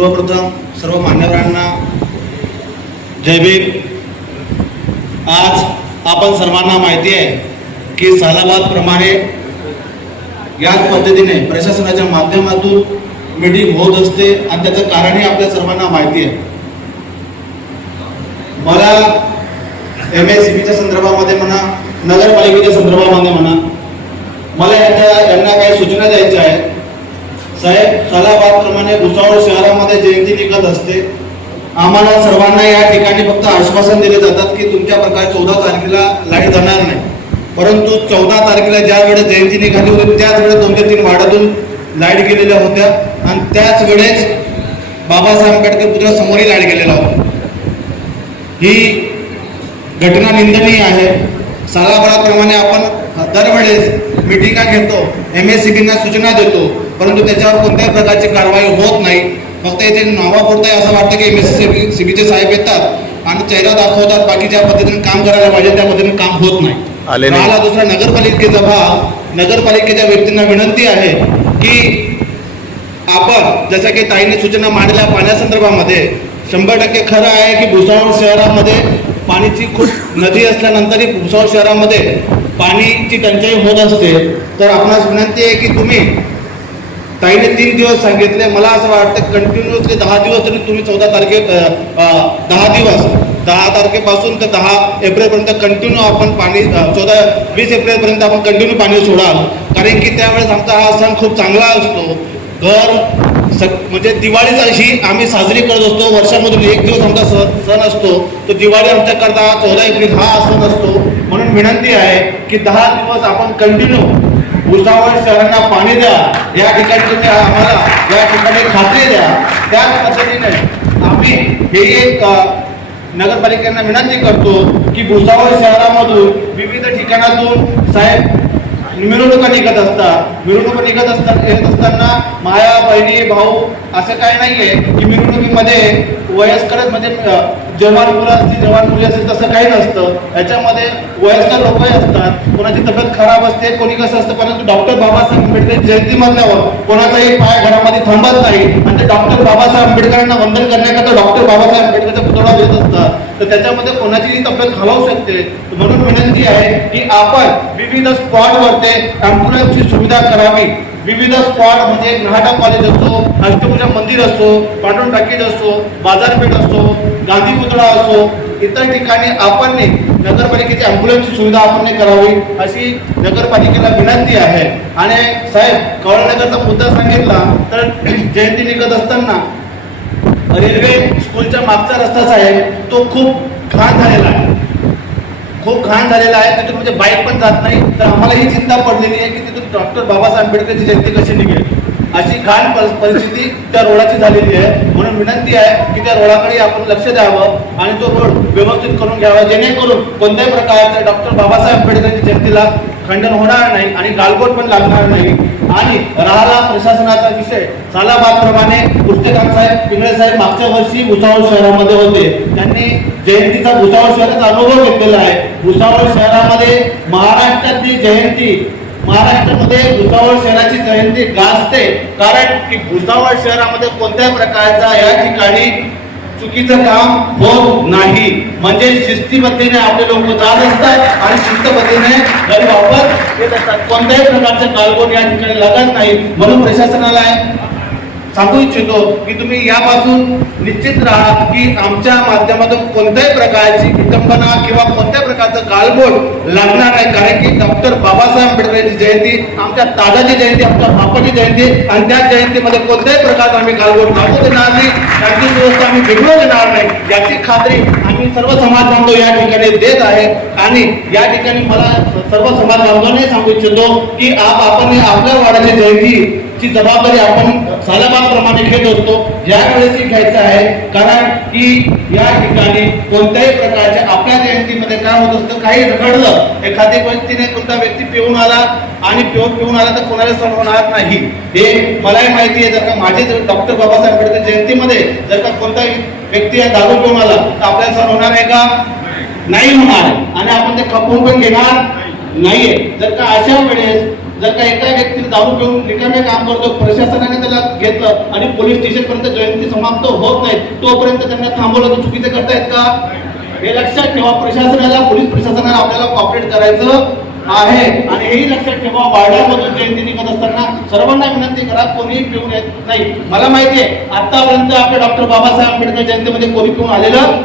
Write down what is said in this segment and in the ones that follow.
सर्वप्रथम सर्व मान्यवरांना जय भीम. आज आपण सर्वांना माहिती आहे की सालाबादप्रमाणे याच पद्धतीने प्रशासनाच्या माध्यमातून मीटिंग होत असते आणि त्याचं कारणही आपल्या सर्वांना माहिती आहे. मला एम एस सी बीच्या संदर्भामध्ये म्हणा नगरपालिकेच्या संदर्भामध्ये म्हणा मला यांच्या यांना काही सूचना द्यायच्या आहेत. साहेब सालाबादप्रमाणे भुसावळ शहरामध्ये जयंती निघत असते. आम्हाला सर्वांना या ठिकाणी फक्त आश्वासन दिले जातात की तुमच्या प्रकारे चौदा तारखेला लाइट जाणार नाही. परंतु चौदा तारखेला ज्या वेळेस जयंती निघाली होती त्याच वेळेस दोन ते तीन वाड्यातून लाइट गेलेल्या होत्या. आणि त्याच वेळेस बाबासाहेब आंबेडकर पुतळ्यासमोरही लाइट गेलेला होता. ही घटना निंदनीय आहे. सालाभराप्रमाणे आपण दरवेळेस मिटिंगा घेतो एम एस सी बीना सूचना देतो. परंतु त्याच्यावर कोणत्याही प्रकारची कारवाई होत नाही. फक्त इथे नावापुरतं आहे असं वाटतं की एम एस सी सी बीचे साहेब येतात आणि चेहरा दाखवतात. बाकी ज्या पद्धतीने काम करायला पाहिजे त्या पद्धतीने काम होत नाही. राहिला दुसरा नगरपालिकेचा भाग. नगरपालिकेच्या व्यक्तींना विनंती आहे की आपण जसं की ताईने सूचना मांडल्या पाण्यासंदर्भामध्ये शंभर टक्के खरं आहे की भुसावळ शहरामध्ये पाणीची खूप नदी असल्यानंतरही भुसावळ शहरामध्ये पाणीची टंचाई होत असते. तर आपणास विनंती आहे की तुम्ही ताईने तीन दिवस सांगितले. मला असं वाटतं कंटिन्युअसली दहा दिवस तरी तुम्ही चौदा तारखे दहा दिवस दहा तारखेपासून ते दहा एप्रिलपर्यंत कंटिन्यू आपण पाणी चौदा वीस एप्रिलपर्यंत आपण कंटिन्यू पाणी सोडाल. कारण की त्यावेळेस आमचा हा सण खूप चांगला असतो. घर सग म्हणजे दिवाळी अशी आम्ही साजरी करत असतो. वर्षामधून एक दिवस आमचा सण सण असतो. तो दिवाळी आमच्याकरता चौदा एप्रिल हा सण असतो. म्हणून विनंती आहे की दहा दिवस आपण कंटिन्यू भुसावळ शहरांना पाणी द्या. या ठिकाणी तुम्ही आम्हाला या ठिकाणी खात्री द्या. त्याच पद्धतीने आम्ही हे एक नगरपालिकांना विनंती करतो की भुसावळ शहरामधून विविध ठिकाणातून साहेब मिरवणुका निघत असतात. मिरवणुका निघत असतात येत असताना माया बहिणी भाऊ असं काय आहे की मिरवणुकीमध्ये वयस्करच म्हणजे जवान मुलं असतील जवान मुली असतील तसं काही नसतं. याच्यामध्ये वयस्कर लोकही असतात. कोणाची तब्येत खराब असते कोणी कसं असतं परंतु डॉक्टर बाबासाहेब आंबेडकर जयंती म्हणल्यावर कोणाचाही पाय घरामध्ये थांबत नाही. आणि ते डॉक्टर बाबासाहेब आंबेडकरांना वंदन करण्याकरता डॉक्टर बाबासाहेब आंबेडकरचा पुतळा देत असतात. तर त्याच्यामध्ये कोणाचीही तब्येत घालवू शकते. म्हणून विनंती आहे की आपण विविध स्पॉटवरती ॲम्ब्युलन्सची सुविधा करावी. विविध स्पॉट म्हणजे नाटा कॉलेज असो अष्टभुजा मंदिर असो पांडुरंग टाकीज असो बाजारपेठ असो गांधी पुतळा असो इतर ठिकाणी आपण नगरपालिकेची ॲम्ब्युलन्सची सुविधा आपण करावी अशी नगरपालिकेला विनंती आहे. आणि साहेब कवळनगरचा मुद्दा सांगितला तर जयंती निघत असताना रेल्वे स्कूलच्या मागचा रस्ता साहेब तो खूप घाण झालेला आहे. खूप घाण झालेला आहे. तिथून म्हणजे बाईक पण जात नाही. तर आम्हाला ही चिंता पडलेली आहे की तिथून डॉक्टर बाबासाहेब आंबेडकरची जयंती कशी निघेल? अशी घाण परिस्थिती त्या रोडाची झालेली आहे. म्हणून विनंती आहे की त्या रोडाकडे आपण लक्ष द्यावं आणि तो रोड व्यवस्थित करून घ्यावा. जेणेकरून कोणत्याही प्रकारचं डॉक्टर बाबासाहेब आंबेडकरच्या जयंतीला खंडन होणार नाही आणि गालबोट पण लागणार नाही. आणि राहला प्रशासनाचा विषय सालाबादप्रमाणे पुस्तकांत साहेब पिंगळे साहेब मागच्या वर्षी भुसावळ शहरामध्ये होते. त्यांनी जयंतीचा भुसावळ शहराचा अनुभव घेतलेला आहे. भुसावळ शहरामध्ये महाराष्ट्रातली जयंती महाराष्ट्रामध्ये भुसावळ शहराची जयंती गाजते. कारण की भुसावळ शहरामध्ये कोणत्याही प्रकारचा या ठिकाणी चुकीचं काम होत नाही. म्हणजे शिस्तीबद्धीने आपले लोक जात असतात आणि शिस्तबद्धीने घरी वापस येत असतात. कोणत्याही प्रकारचे कालबोट या ठिकाणी लागत नाही. म्हणून प्रशासनाला सांगू इच्छितो की तुम्ही यापासून निश्चित राहा की आमच्या माध्यमातून कोणत्याही प्रकारची विटंबना किंवा कोणत्याही प्रकारचं गालबोट लागणार नाही. कारण की डॉक्टर बाबासाहेब आंबेडकरांची जयंती आमच्या दादाची जयंती आमच्या बापाची जयंती आणि त्या जयंतीमध्ये कोणत्याही प्रकारचा आम्ही गालबोट लागू देणार नाही. त्यांची सुव्यवस्था आम्ही बिघडू देणार नाही. याची खात्री आम्ही सर्व समाज बांधव या ठिकाणी देत आहे. आणि या ठिकाणी मला सर्व समाज बांधवांनी सांगू इच्छितो की आप आपण आपल्या वाड्याची जयंती ची जबाबदारी आपण सालाबादप्रमाणे घेत असतो. यावेळेसही घ्यायचं आहे. कारण की या ठिकाणी कोणत्याही प्रकारच्या आपल्या जयंतीमध्ये काय होत असतं. काही घडलं एखाद्या व्यक्तीने कोणता व्यक्ती पिऊन आला आणि पिऊन पिऊन आला तर कोणाला सण होणार नाही. हे मलाही माहिती आहे. जर का माझे डॉक्टर बाबासाहेब आंबेडकर जयंतीमध्ये जर का कोणताही व्यक्ती या दारू पिऊन आला तर आपल्याला सण होणार आहे का? नाही होणार. आणि आपण ते खपवून पण घेणार नाहीये. जर का अशा वेळेस जर का एका व्यक्तीने दारू पिऊन रिकामे काम करतो प्रशासनाने त्याला घेतलं आणि पोलीस स्टेशन पर्यंत जयंती समाप्त होत नाही तोपर्यंत त्यांना थांबवलं तर चुकीचे करतायत का? हे लक्षात ठेवा प्रशासनाला पोलीस प्रशासनाला आपल्याला कॉपरेट करायचं आहे. आणि हेही लक्षात ठेवा वाड्यामधून जयंती निघत असताना सर्वांना विनंती करा कोणी पिऊन येत नाही मला माहिती आहे आतापर्यंत आपल्या डॉक्टर बाबासाहेब आंबेडकर जयंतीमध्ये कोणी पिऊन आलेलं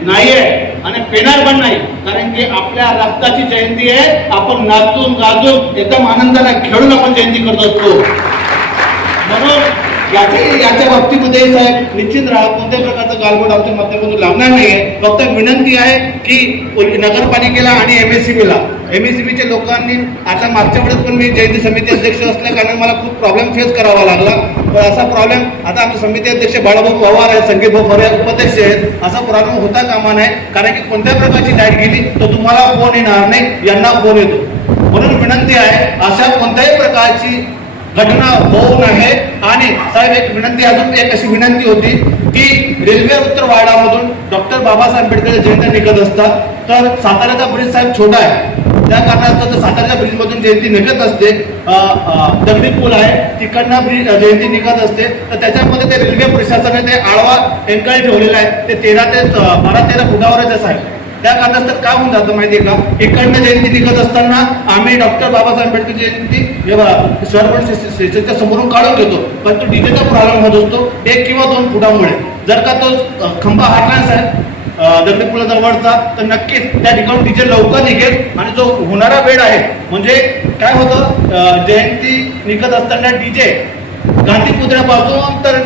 नाहीये आणि पेणार पण नाही. कारण की आपल्या रक्ताची जयंती आहे आपण नाचून गाजून एकदम आनंदाने खेळून आपण जयंती करत असतो. म्हणून याचे याच्या बाबतीमध्ये साहेब निश्चित राहा. कोणत्याही प्रकारचं गालबोट आमच्या माध्यमातून लावणार नाहीये. फक्त विनंती आहे की नगरपालिकेला आणि एम एस सी बीला एम एस सी बीच्या लोकांनी आता मागच्या वेळेस पण मी जयंती समिती अध्यक्ष असल्या कारण मला खूप प्रॉब्लेम फेस करावा लागला. पण असा प्रॉब्लेम आता आमचे समिती अध्यक्ष बाळाभाऊ पवार आहेत संगीत भाऊ खरे उपाध्यक्ष आहेत. असा प्रॉब्लेम होता कामा नये. कारण की कोणत्या प्रकारची लाइट गेली तर तुम्हाला फोन येणार नाही यांना फोन येतो. म्हणून विनंती आहे अशा कोणत्याही प्रकारची घटना होऊन आहे. आणि साहेब एक विनंती अजून एक अशी विनंती होती की रेल्वे उत्तर वाडामधून डॉक्टर बाबासाहेब आंबेडकर जयंती निघत असतात. तर साताऱ्याचा ब्रिज साहेब छोटा आहे. त्या कारणास्तव तर साताऱ्याच्या ब्रिजमधून जयंती निघत असते. दगडी पूल आहे. तिकडनं ब्रिज जयंती निघत असते. तर त्याच्यामध्ये ते रेल्वे प्रशासनाने ते आळवा एन्काळी ठेवलेला आहे. ते तेरा ते बारा तेरा फुटावरच आहे त्या कारणास्तव काय होऊन जातं माहितीये का? इकडनं जयंती निघत असताना आम्ही डॉक्टर बाबासाहेब आंबेडकर जयंती शहर स्टेशनच्या समोरून काढून घेतो. पण तो डीजेचा प्रॉब्लेम होत असतो एक किंवा दोन फुटामुळे. जर का तो खंबा हाटलाच आहे दगडी पुलाजवळचा तर नक्कीच त्या ठिकाणी डीजे लवकर निघेल आणि जो होणारा वेळ आहे म्हणजे काय होतं जयंती निघत असताना डीजे गांधी पुतळ्यापासून तर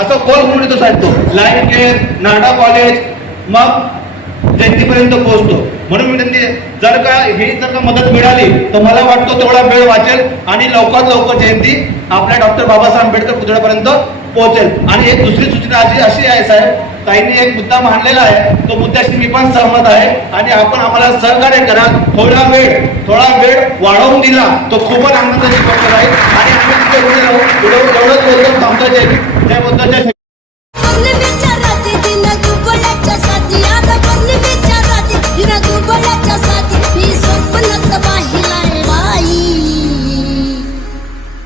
असं गोल म्हणून येतो साहेब तो. लाईन गेट नाडा कॉलेज मग जयंतीपर्यंत पोहोचतो. म्हणून विनंती आहे, जर का ही जर का मदत मिळाली तर मला वाटतो तेवढा वेळ वाचेल आणि लवकरात लवकर जयंती आपल्या डॉक्टर बाबासाहेब आंबेडकर पुतळ्यापर्यंत पोहोचेल. आणि एक दुसरी सूचना अशी अशी आहे साहेब ताईंनी एक मुद्दा मांडलेला आहे. तो मुद्द्याशी मी पण सहमत आहे. आणि आपण आम्हाला सहकार्य करा. थोडा वेळ थोडा वेळ वाढवून दिला. तो खूपच आनंदाची गोष्ट राहील आणि आम्ही तिथे उभे एवढंच बोलतो. थांबतो जय भीम.